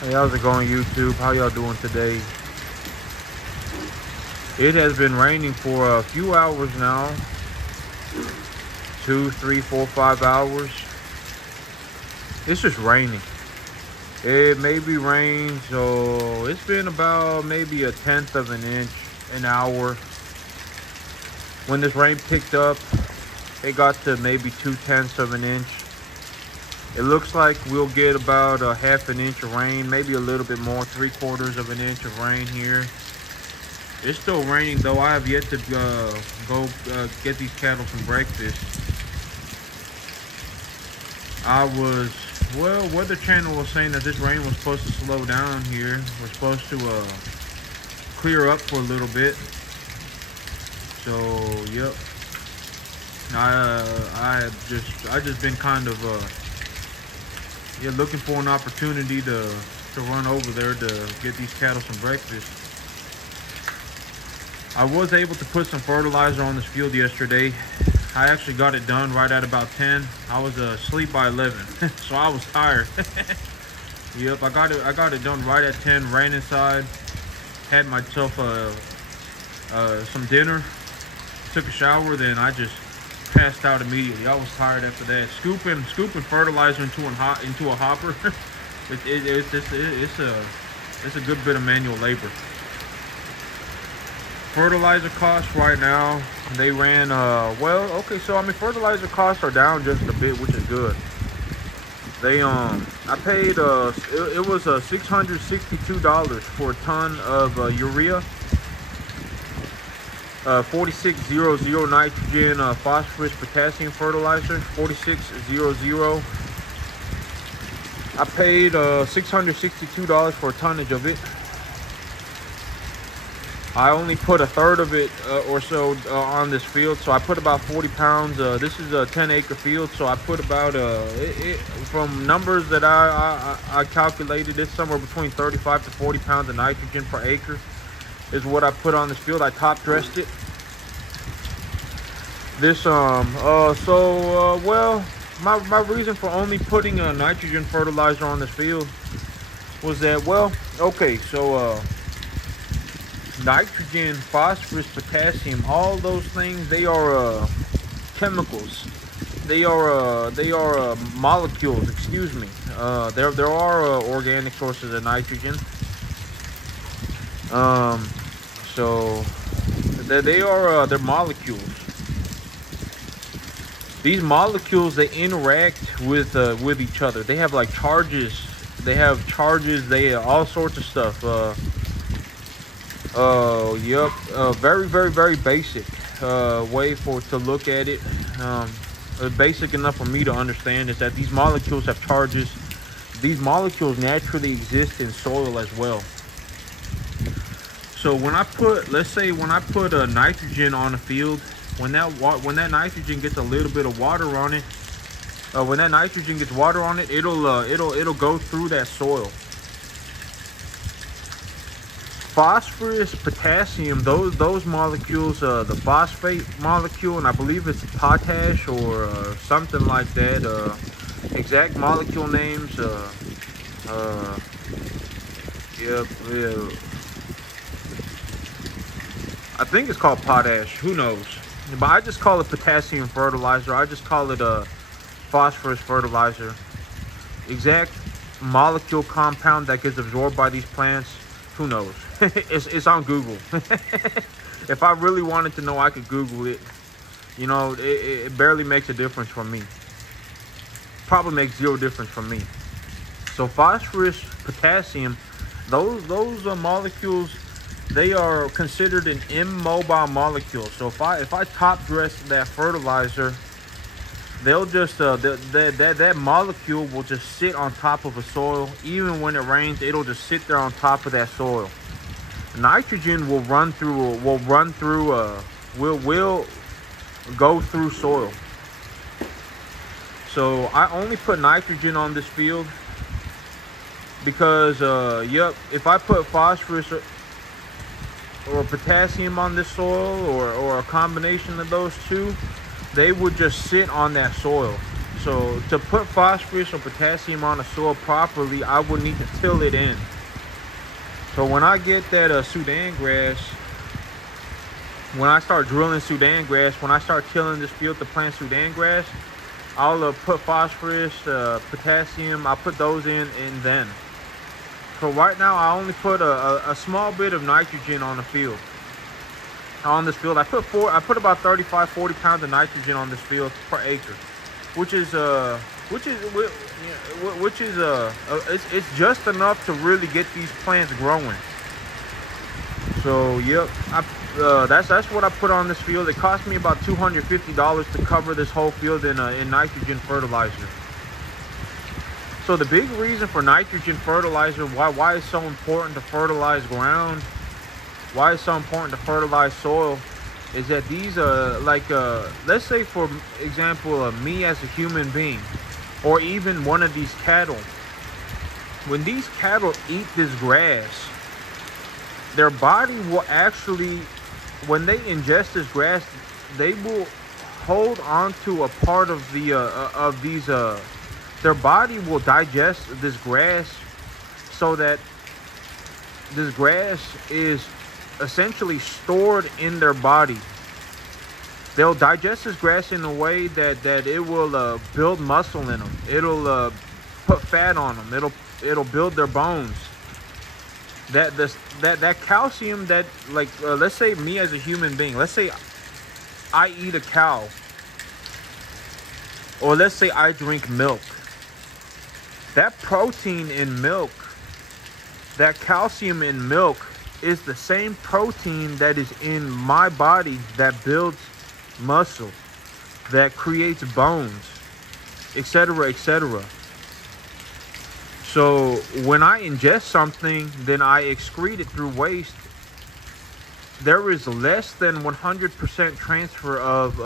Hey, how's it going, YouTube? How y'all doing today? It has been raining for a few hours now. 2, 3, 4, 5 hours. It's just raining. It maybe rained, so it's been about maybe 1/10 of an inch an hour. When this rain picked up, it got to maybe 2/10 of an inch. It looks like we'll get about a 1/2 an inch of rain, maybe a little bit more, 3/4 of an inch of rain here. It's still raining though. I have yet to go get these cattle some breakfast. Weather Channel was saying that this rain was supposed to slow down here. We're supposed to clear up for a little bit. So, yep. I just been kind of looking for an opportunity to run over there to get these cattle some breakfast. I was able to put some fertilizer on this field yesterday. I actually got it done right at about 10. I was asleep by 11, so I was tired. Yep, I got it done right at 10. Ran inside, had myself some dinner, took a shower, then I just passed out immediately. I was tired after that. Scooping fertilizer into a hopper. It's a good bit of manual labor. Fertilizer costs right now, they ran fertilizer costs are down just a bit, which is good. They I paid it was $662 for a ton of urea, 4600 nitrogen, phosphorus, potassium fertilizer, 4600. I paid $662 for a tonnage of it. I only put 1/3 of it or so on this field, so I put about 40 pounds. This is a 10-acre field, so I put about from numbers that I calculated, it's somewhere between 35 to 40 pounds of nitrogen per acre is what I put on this field. I top dressed it. This my reason for only putting a nitrogen fertilizer on this field was that, nitrogen, phosphorus, potassium, all those things, they are chemicals. They are molecules, excuse me. There are organic sources of nitrogen. So they're molecules. These molecules, they interact with each other. They have like charges. They have all sorts of stuff. Very basic way to look at it. Basic enough for me to understand is that these molecules have charges. These molecules naturally exist in soil as well. So when I put nitrogen on a field, when that nitrogen gets a little bit of water on it, it'll go through that soil. Phosphorus, potassium, those molecules, the phosphate molecule, and I believe it's potash or something like that. Exact molecule names. I think it's called potash. Who knows? But I just call it potassium fertilizer. I just call it phosphorus fertilizer. Exact molecule compound that gets absorbed by these plants. Who knows? It's on Google. If I really wanted to know, I could Google it. You know, it barely makes a difference for me. Probably makes zero difference for me. So phosphorus, potassium, those molecules, they are considered an immobile molecule. So if I top dress that fertilizer, they'll just that molecule will just sit on top of a soil. Even when it rains, it'll just sit there on top of that soil. Nitrogen will go through soil. So I only put nitrogen on this field because if I put phosphorus or potassium on this soil, or a combination of those two, they would just sit on that soil. So to put phosphorus or potassium on the soil properly, I would need to till it in. So when I get that Sudan grass, when I start drilling Sudan grass, when I start tilling this field to plant Sudan grass, I'll put phosphorus, potassium, I'll put those in and then. So right now I only put a small bit of nitrogen on the field. On this field, I put about 35-40 pounds of nitrogen on this field per acre, it's just enough to really get these plants growing. So yep, that's what I put on this field. It cost me about $250 to cover this whole field in nitrogen fertilizer. So the big reason for nitrogen fertilizer, why it's so important to fertilize ground, why it's so important to fertilize soil, is that these let's say for example me as a human being, or even one of these cattle, when these cattle eat this grass, their body will actually, when they ingest this grass, they will hold on to a part of the their body will digest this grass, so that this grass is essentially stored in their body. They'll digest this grass in a way that it will build muscle in them. It'll put fat on them. It'll build their bones. That calcium that, like, let's say me as a human being, let's say I eat a cow, or let's say I drink milk. That protein in milk, that calcium in milk, is the same protein that is in my body that builds muscle, that creates bones, etc., etc. So when I ingest something, then I excrete it through waste. There is less than 100% transfer of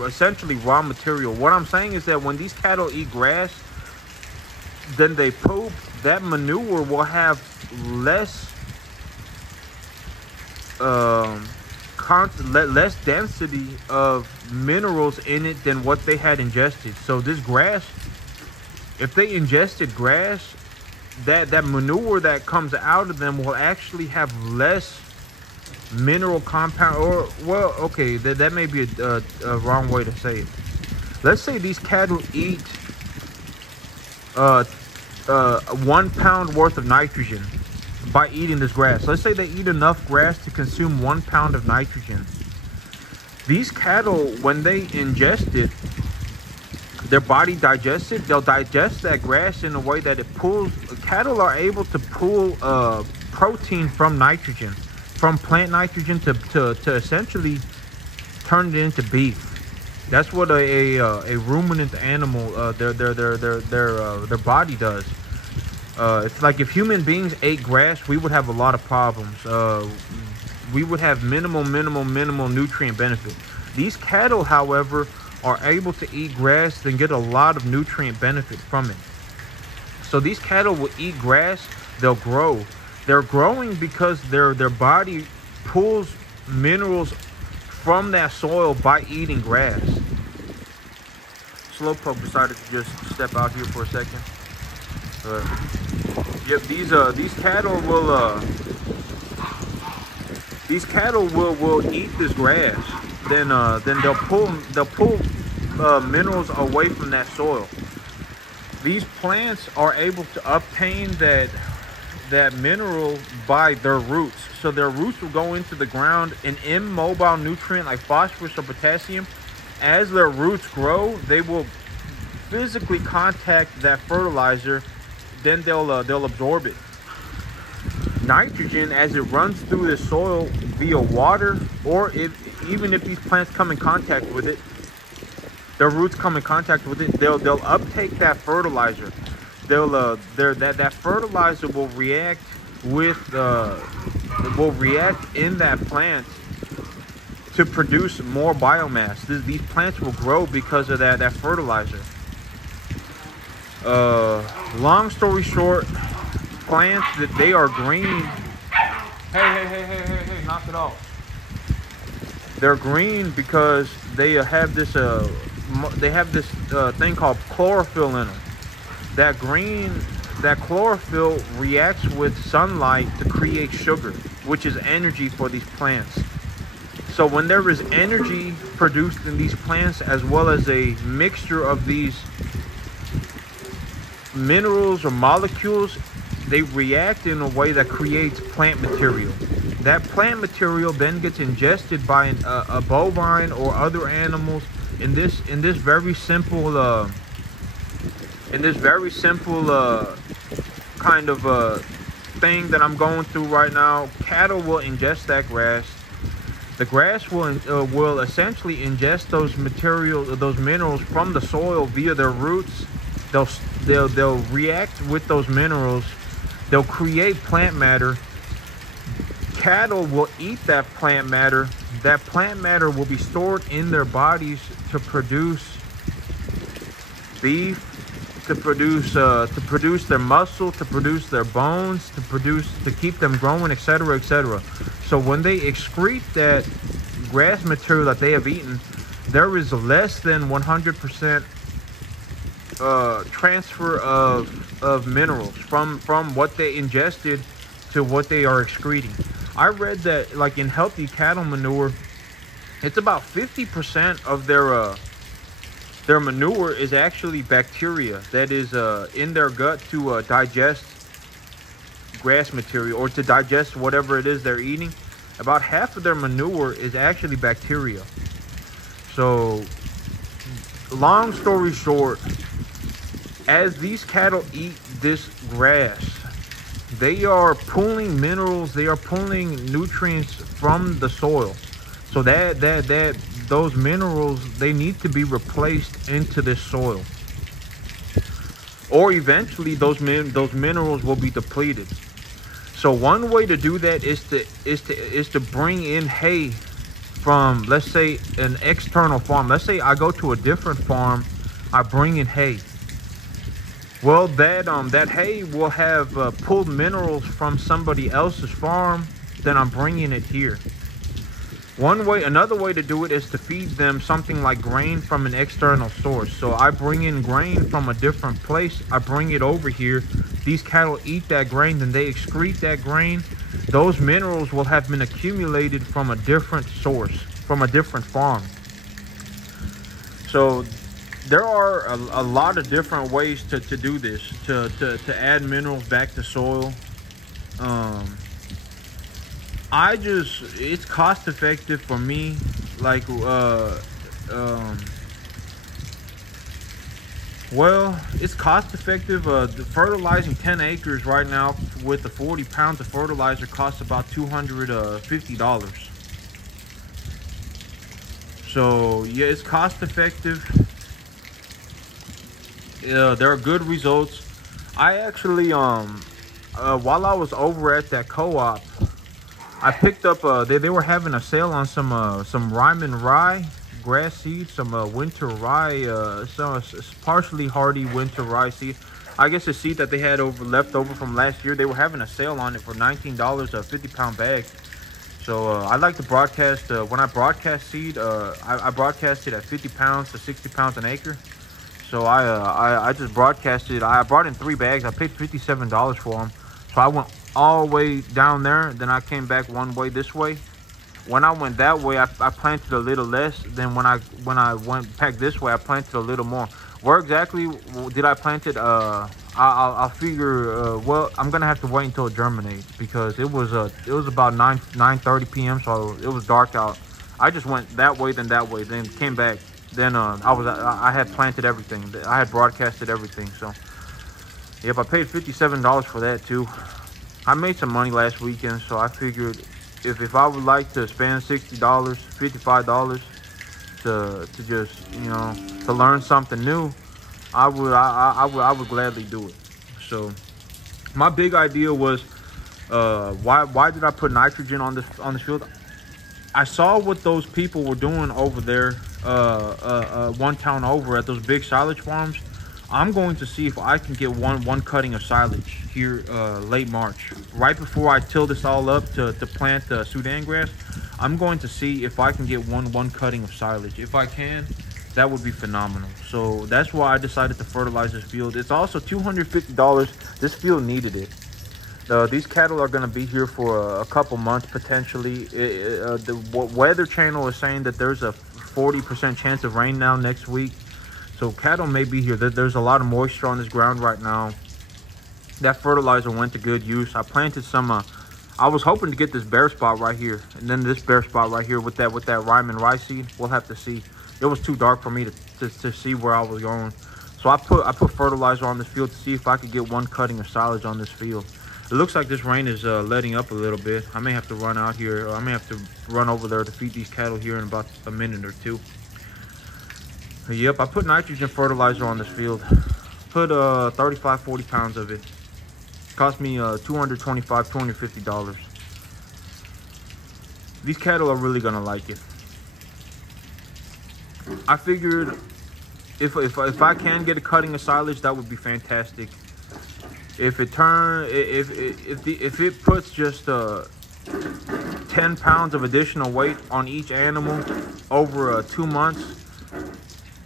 essentially raw material. What I'm saying is that when these cattle eat grass, then they poop, that manure will have less less density of minerals in it than what they had ingested. So this grass, if they ingested grass, that manure that comes out of them will actually have less mineral compound, or, well, okay, that may be a wrong way to say it. Let's say these cattle eat 1 pound worth of nitrogen by eating this grass. Let's say they eat enough grass to consume 1 pound of nitrogen. These cattle, when they ingest it, their body digests it. They'll digest that grass in a way that it pulls. Cattle are able to pull protein from nitrogen, from plant nitrogen, to essentially turn it into beef. That's what a ruminant animal, their body does. It's like if human beings ate grass, we would have a lot of problems. We would have minimal nutrient benefit. These cattle, however, are able to eat grass and get a lot of nutrient benefit from it. So these cattle will eat grass, they'll grow. They're growing because their body pulls minerals from that soil by eating grass. Slowpoke decided to just step out here for a second. Yep, these cattle will eat this grass. Then they'll pull minerals away from that soil. These plants are able to obtain that mineral by their roots. So their roots will go into the ground, an immobile nutrient like phosphorus or potassium. As their roots grow, they will physically contact that fertilizer. Then they'll absorb it. Nitrogen, as it runs through the soil via water, or even if these plants come in contact with it, their roots come in contact with it, they'll uptake that fertilizer. That fertilizer will react in that plant to produce more biomass. These plants will grow because of that fertilizer. Long story short, plants that they are green. Hey, knock it off. They're green because they have this they have this thing called chlorophyll in them. That chlorophyll reacts with sunlight to create sugar, which is energy for these plants. So when there is energy produced in these plants, as well as a mixture of these minerals or molecules, they react in a way that creates plant material. That plant material then gets ingested by a bovine or other animals in this very simple kind of thing that I'm going through right now. Cattle will ingest that grass. The grass will essentially ingest those minerals from the soil via their roots. They'll react with those minerals. They'll create plant matter. Cattle will eat that plant matter. That plant matter will be stored in their bodies to produce beef, to produce their muscle, to produce their bones, to keep them growing, etc., etc. So when they excrete that grass material that they have eaten, there is less than 100% transfer of minerals from what they ingested to what they are excreting. I read that, like, in healthy cattle manure, it's about 50% of their manure is actually bacteria that is in their gut to digest grass material or to digest whatever it is they're eating. About half of their manure is actually bacteria. So, long story short, as these cattle eat this grass, they are pulling minerals, they are pulling nutrients from the soil. So those minerals, they need to be replaced into this soil, or eventually those minerals will be depleted. So one way to do that is to bring in hay from, let's say, an external farm. Let's say I go to a different farm, I bring in hay. Well, that hay will have pulled minerals from somebody else's farm. Then I'm bringing it here. Another way to do it is to feed them something like grain from an external source. So I bring in grain from a different place. I bring it over here. These cattle eat that grain, then they excrete that grain. Those minerals will have been accumulated from a different source, from a different farm. So there are a lot of different ways to do this, to add minerals back to soil. It's cost effective for me. Like, well, it's cost effective. Fertilizing 10 acres right now with the 40 pounds of fertilizer costs about $250. So yeah, it's cost effective. There are good results. I actually, while I was over at that co-op, I picked up, they were having a sale on some Ryman rye grass seed, some winter rye, some partially hardy winter rye seed. I guess a seed that they had left over from last year. They were having a sale on it for $19, a 50-pound bag. So I like to broadcast, when I broadcast seed, I broadcast it at 50 pounds to 60 pounds an acre. So I just broadcasted. I brought in 3 bags. I paid $57 for them. So I went all the way down there. Then I came back one way this way. When I went that way, I planted a little less. Then when I went back this way, I planted a little more. Where exactly did I plant it? I'll figure. Well, I'm gonna have to wait until it germinates because it was about 9:30 p.m. So it was dark out. I just went that way, then came back. Then I had planted everything. I had broadcasted everything. So yep, I paid $57 for that too. I made some money last weekend, so I figured if I would like to spend $60, $55 to just, you know, to learn something new, I would gladly do it. So my big idea was why did I put nitrogen on this field? I saw what those people were doing over there, one town over at those big silage farms. I'm going to see if I can get one cutting of silage here late March, right before I till this all up to plant Sudan grass. I'm going to see if I can get one cutting of silage. If I can, that would be phenomenal. So that's why I decided to fertilize this field. It's also $250. This field needed it. These cattle are going to be here for a couple months potentially. The Weather Channel is saying that there's a 40% chance of rain now next week. So cattle may be here. There's a lot of moisture on this ground right now. That fertilizer went to good use. I planted some, I was hoping to get this bare spot right here. And then this bare spot right here with that Ryman rice seed. We'll have to see. It was too dark for me to see where I was going. So I put fertilizer on this field to see if I could get one cutting of silage on this field. It looks like this rain is letting up a little bit. I may have to run out here. I may have to run over there to feed these cattle here in about a minute or two. Yep, I put nitrogen fertilizer on this field. Put 35, 40 pounds of it. Cost me $225, $250. These cattle are really gonna like it. I figured if I can get a cutting of silage, that would be fantastic. If it puts just 10 pounds of additional weight on each animal over 2 months,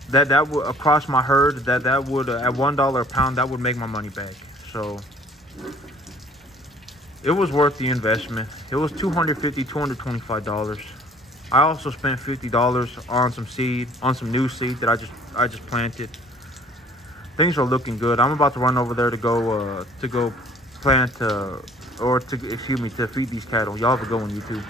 that would across my herd, that would at $1 a pound, that would make my money back. So it was worth the investment. It was $250, $225. I also spent $50 on some seed, on some new seed that I just planted. Things are looking good. I'm about to run over there to go plant to feed these cattle. Y'all have a good one, YouTube.